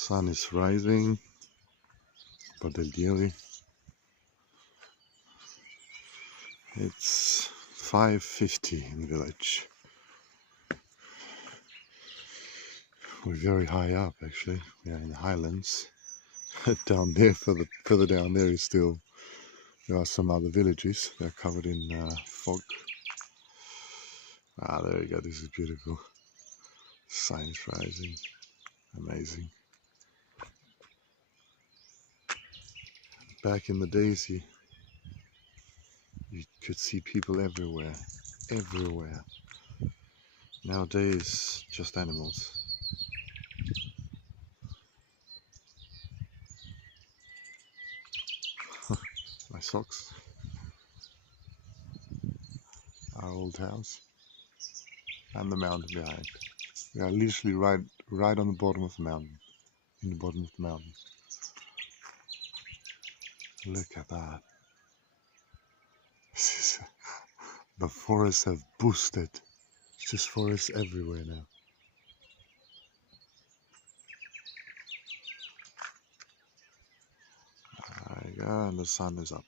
Sun is rising, but ideally it's 5:50 in the village. We're very high up actually. We are in the highlands. Down there, further down there is still, there are some other villages. They're covered in fog. Ah, there we go. This is beautiful. Sun is rising. Amazing. Back in the days, you could see people everywhere. Everywhere. Nowadays, just animals. My socks. Our old house. And the mountain behind. We are literally right on the bottom of the mountain. In the bottom of the mountain. Look at that. The forests have boosted. It's just forests everywhere now. There you go, and the sun is up.